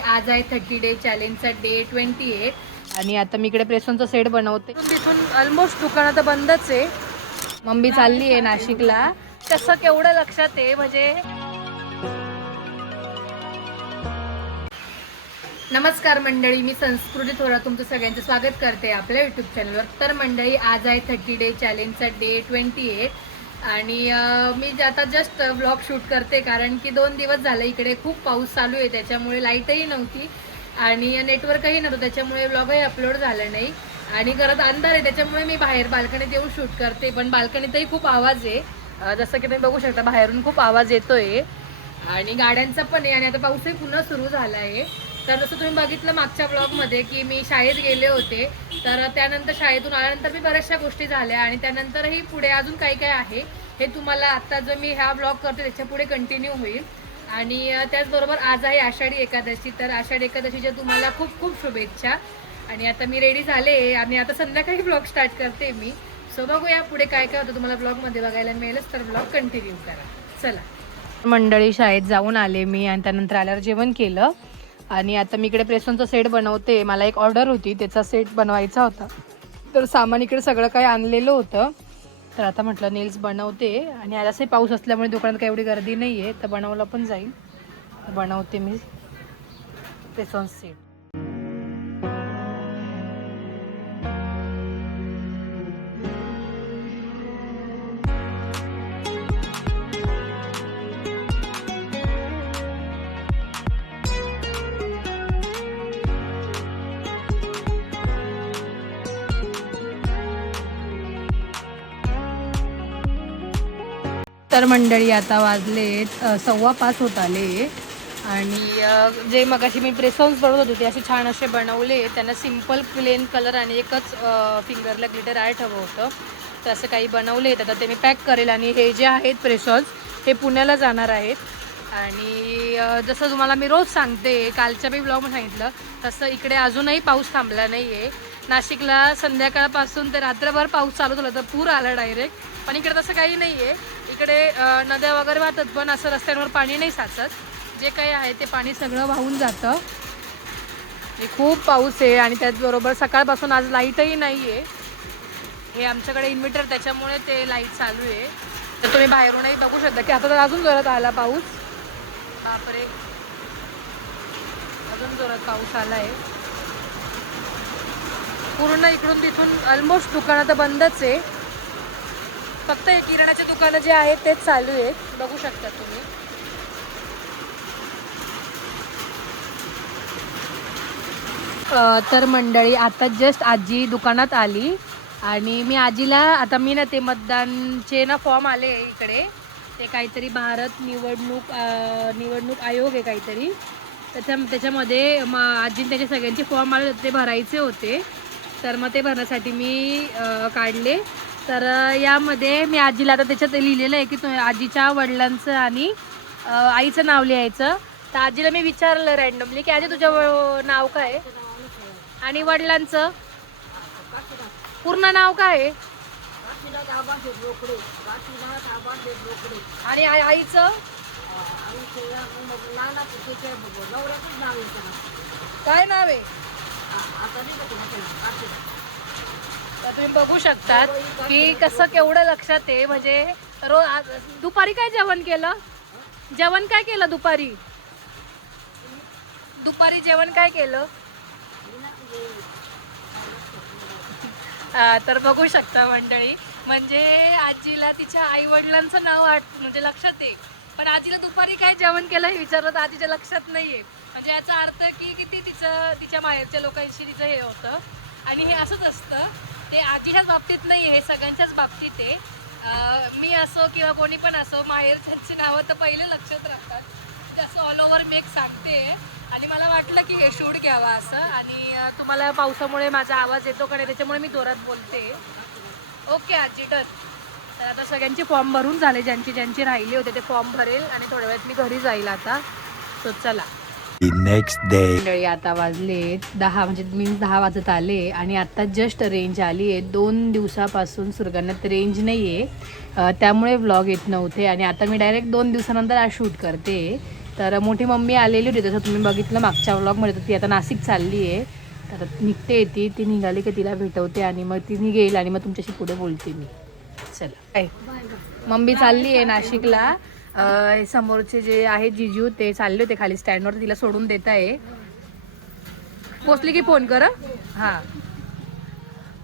आज आहे 30 day चॅलेंजचा day 28 आणि आता मी इकडे प्रेसोनचा सेट बनवते. तिथून ऑलमोस्ट दुकान आता बंदच आहे. मम्मी चालली आहे नाशिकला. तसं केवढं लक्षात आहे म्हणजे. नमस्कार मंडळी, मी संस्कृती थोरा तुमचं सगळ्यांचं स्वागत करते आपल्या यूट्यूब चॅनलवर. तर मंडळी, आज आहे 30 डे चॅलेंजचा डे 28 आणि मी आता जस्ट व्लॉग शूट करते कारण की 2 दिवस झाले इकडे खूप पाऊस चालू आहे, त्याच्यामुळे लाईटही नव्हती आणि नेटवर्कही नव्हतं, त्याच्यामुळे व्लॉगही अपलोड झालं नाही. आणि घरात अंधार आहे त्याच्यामुळे मी बाहेर बाल्कनीत येऊन शूट करते, पण बाल्कनीतही खूप आवाज आहे. जसं की तुम्ही बघू शकता बाहेरून खूप आवाज येतोय आणि गाड्यांचा पण आहे. आणि आता पाऊसही पुन्हा सुरू झाला आहे. तर जसं तुम्ही बघितलं मागच्या ब्लॉगमध्ये की मी शाळेत गेले होते, तर त्यानंतर शाळेतून आल्यानंतर मी बऱ्याचशा गोष्टी झाल्या आणि त्यानंतरही पुढे अजून काही काय आहे हे तुम्हाला आत्ता जो मी हा ब्लॉग करते त्याच्या पुढे कंटिन्यू होईल. आणि त्याचबरोबर आज आहे आषाढी एकादशी, तर आषाढी एकादशीच्या तुम्हाला खूप खूप शुभेच्छा. आणि आता मी रेडी झाले आणि आता संध्याकाळी ब्लॉग स्टार्ट करते मी. सो बघूया पुढे काय काय होतं, तुम्हाला ब्लॉगमध्ये बघायला मिळेलच, तर ब्लॉग कंटिन्यू करा. चला मंडळी, शाळेत जाऊन आले मी आणि त्यानंतर आल्यावर जेवण केलं आणि आता मी इकडे प्रेसोनचा सेट बनवते. मला एक ऑर्डर होती, त्याचा सेट बनवायचा होता, तर सामान इकडे सगळं काही आणलेलं होतं. तर आता म्हटलं नेल्स बनवते आणि आजही पाऊस असल्यामुळे दुकानात काही एवढी गर्दी नाही आहे, तर बनवलं पण जाईल. बनवते मी प्रेसोन सेट. तर मंडळी, आता वाजलेत 4:15 होत आले आणि जे मगाशी मी प्रेसॉन्स बनवत होते ते असे छान असे बनवले. त्यांना सिम्पल प्लेन कलर आणि एकच फिंगरला ग्लिटर ॲड हवं होतं, तर असं काही बनवले. आता ते मी पॅक करेल आणि हे जे आहेत प्रेसॉन्स हे पुण्याला जाणार आहेत. आणि जसं तुम्हाला मी रोज सांगते, कालच्या मी ब्लॉगमध्ये सांगितलं तसं इकडे अजूनही पाऊस थांबला नाही आहे. नाशिकला संध्याकाळपासून ते रात्रभर पाऊस चालू झाला, तर पूर आला डायरेक्ट. पण इकडे तसं काही नाही आहे. इकडे नद्या वगैरे वाहतात, पण असं रस्त्यांवर पाणी नाही साचत. जे काही आहे ते पाणी सगळं वाहून जातं. खूप पाऊस आहे आणि त्याचबरोबर सकाळपासून आज लाईटही नाही आहे. हे आमच्याकडे इन्व्हर्टर, त्याच्यामुळे ते लाईट चालू आहे. तर तुम्ही बाहेरूनही बघू शकता की आता तर अजून जोरात आला पाऊस. बापरे, अजून जोरात पाऊस आला आहे. पूर्ण इकडून तिथून ऑलमोस्ट दुकान आता बंदच आहे. फक्त हे किराणाचे दुकानं जे आहेत तेच चालू आहेत, बघू शकता तुम्ही. तर मंडळी, आता जस्ट आजी दुकानात आली आणि मी आजीला आता मी ना ते मतदानचे ना फॉर्म आले इकडे, ते काहीतरी भारत निवडणूक आयोग आहे काहीतरी, त्याच्यामध्ये आजीने त्याचे सगळ्यांचे फॉर्म आले ते भरायचे होते. तर मग ते भरण्यासाठी मी काढले. तर यामध्ये मी आजीला आता त्याच्यात लिहिलेलं आहे की आजीच्या वडिलांचं आणि आईचं नाव लिहायचं. तर आजीला मी विचारलं रँडमली की आजी तुझं नाव काय आणि वडिलांचं पूर्ण नाव काय आणि आईचं काय नाव आहे. तर तुम्ही बघू शकतात की कसं केवढं लक्षात आहे. म्हणजे दुपारी काय जेवण केलं, काय केलं दुपारी जेवण काय केलं. तर बघू शकता मंडळी, म्हणजे आजीला तिच्या आई वडिलांचं नाव म्हणजे लक्षात आहे, पण आजीला दुपारी काय जेवण केलं हे विचारलं तर आजीच्या लक्षात नाहीये. म्हणजे याचा अर्थ की किती तिच्या माहेरच्या लोकांशी तिचं हे होतं. आणि हे असंच असतं, ते आजीच्याच बाबतीत नाही, हे सगळ्यांच्याच बाबतीत आहे. मी असो किंवा कोणी पण असो, माहेरच्यांची नावं तर पहिले लक्षात राहतात. ते असं ऑल ओव्हर मी एक सांगते आणि मला वाटलं की हे शूट घ्यावा असं. आणि तुम्हाला पावसामुळे माझा आवाज येतो का नाही त्याच्यामुळे मी जोरात बोलते. ओके आजी, डन. तर आता सगळ्यांचे फॉर्म भरून झाले, ज्यांचे राहिले होते ते फॉर्म भरेल आणि थोड्या वेळात मी घरी जाईल आता. तो चला. Next day. आता वाजले 10, म्हणजे मीन्स 10 वाजत आले आणि आता जस्ट रेंज आली आहे. 2 दिवसापासून सुरगाण्यात रेंज नाही आहे, त्यामुळे व्लॉग येत नव्हते आणि आता मी डायरेक्ट 2 दिवसानंतर आज शूट करते. तर मोठी मम्मी आलेली होती, तसं तुम्ही बघितलं मागच्या व्लॉगमध्ये. तर ती आता नाशिक चालली आहे. तर निघते ती निघाली की तिला भेटवते आणि मग ती निघेल आणि मग तुमच्याशी पुढे बोलते मी. चला काय मम्मी चालली आहे नाशिकला. समोरचे जे आहे जिजू ते चालले होते खाली स्टँडवर, तिला सोडून देत आहे. पोचली की फोन कर. हां,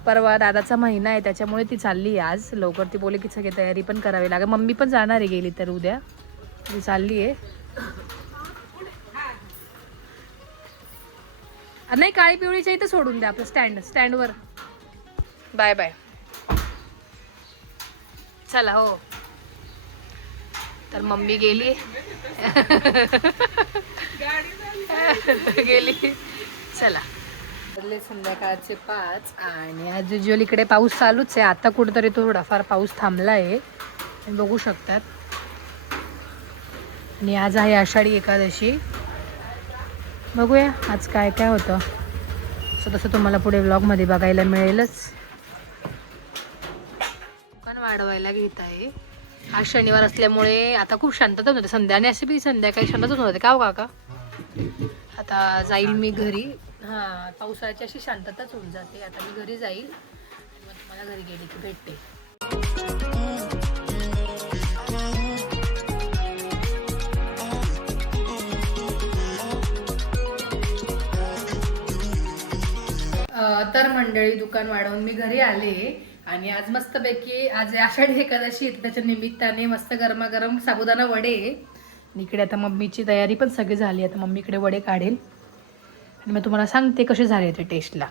परवा दादाचा महिना आहे त्याच्यामुळे ती चालली आहे आज लवकर. ती बोलली की सगळी तयारी पण करावी लागेल. मम्मी पण जाणार आहे गेली तर उद्या. ती चालली आहे. नाही, काळी पिवळीच्या इथं सोडून द्या आपलं स्टँडवर. Bye bye. चला हो. तर मम्मी गेली गेली. चला संध्याकाळचे 5 आणि आज युजुअल इकडे पाऊस चालूच आहे. आता कुठेतरी थोडाफार पाऊस थांबला आहे, बघू शकतात. आणि आज आहे आषाढी एकादशी. बघूया आज काय काय होतं. तसं तुम्हाला पुढे व्लॉगमध्ये बघायला मिळेलच. पण वाढवायला घेत आहे. आज शनिवार असल्यामुळे आता खूप शांतता होते. संध्याने असे बी संध्याकाळी शांतताच होते का हो काका. आता जाईल मी घरी. हां, पावसाळ्याची अशी शांतताच होऊन जाते. आता मी घरी जाईल आणि मग तुम्हाला घरी गेली की भेटते. तर मंडळी दुकान वाढवून मी घरी आले आणि आज मस्तपैकी आज आषाढी एकादशी येते, त्याच्या निमित्ताने मस्त गरमागरम साबुदाणा वडे. इकडे आता मम्मीची तयारी पण सगळी झाली. आता मम्मीकडे वडे काढेल आणि मग तुम्हाला सांगते कसे झाले ते टेस्टला.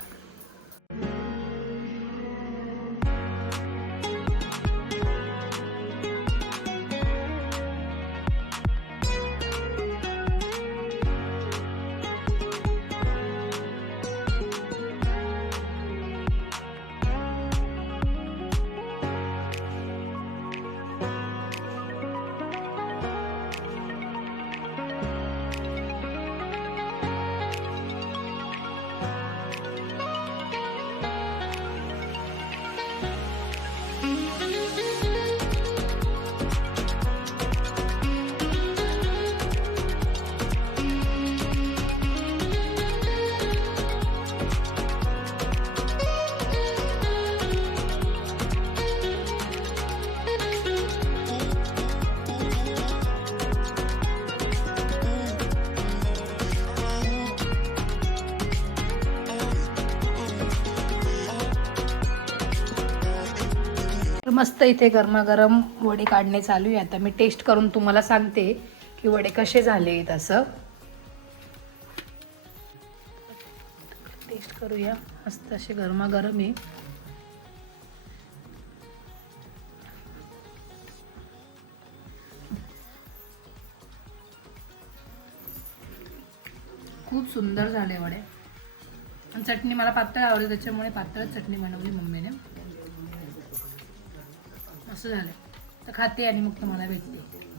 मस्त इथे गरमागरम वडे काढणे चालू आहे. आता मी टेस्ट करून तुम्हाला सांगते की वडे कसे झाले. असं टेस्ट करूया. मस्त असे गरमागरम आहे. खूप सुंदर झाले वडे. आणि चटणी मला पातळ आवडते त्याच्यामुळे पातळ चटणी बनवली मम्मीने. असं झालं तर खाते आणि मग तुम्हाला भेटते.